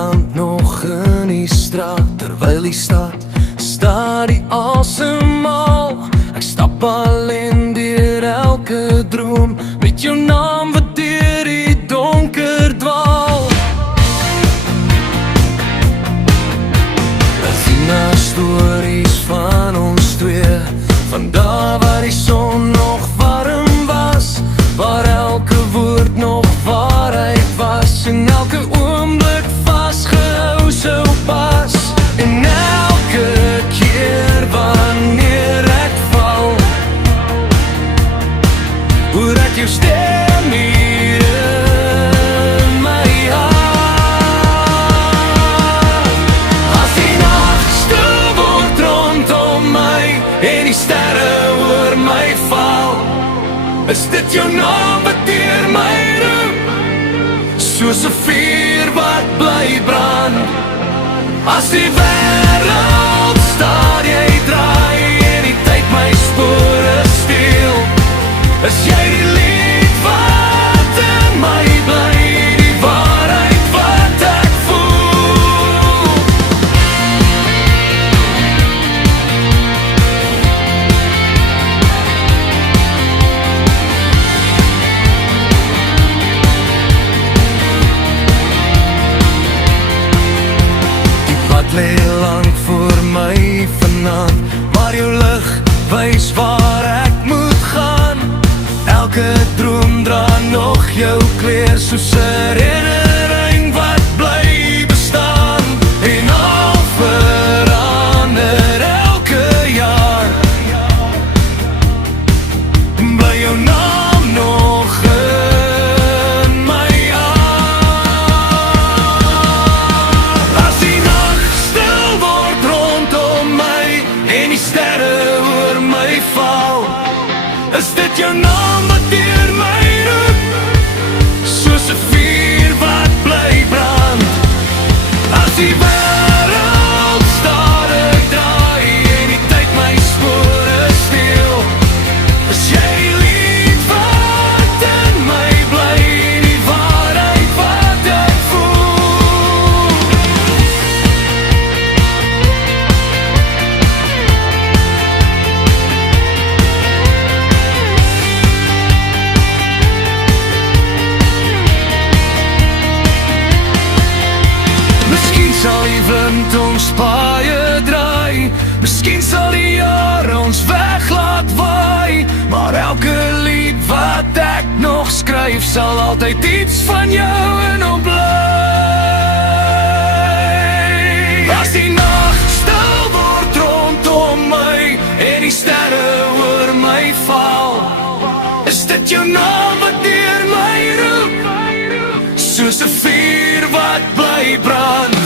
brand nog in die straat, terwyl die stad stadig asemhaal. Ek stap alleen deur elke droom, met jou naam wat deur die donker dwaal. Ek sien na stories van ons twee, van daar waar die son nog warm was, waar elke woord nog waarheid was, en elke oomblik vastgehou sou pas. En elke keer wanneer ek val, hoor ek jou stem hier in my hart. As die nacht stil word rondom my en die sterre oor my val, is dit jou naam wat deur my roep, soos 'n vuur wat bly brand. As die wêreld staar jy draai en die tyd my spore steel, is jy die lied wat in my bly, die waarheid wat ek voel. Lê lang voor my vanaand, maar jou lig wys waar ek moet gaan. Elke droom dra nog jou kleur, soos 'n herinnering wat bly bestaan. En al verander elke jaar, bly jou naam nog in my hart. As die sterre oor my val, is dit jou naam wat deur my roep, soos 'n vuur wat bly brand. As die wêreld stadig draai en die tyd my spore steel, is jy die lied wat in my bly, die waarheid wat ek voel. Sal die wind ons paaie draai, miskien sal die jare ons weg laat waai, maar elke lied wat ek nog skryf, sal altyd iets van jou in hom bly. As die nag stil word rondom my en die sterre oor my val, is dit jou naam wat deur my roep, soos 'n vuur wat bly brand.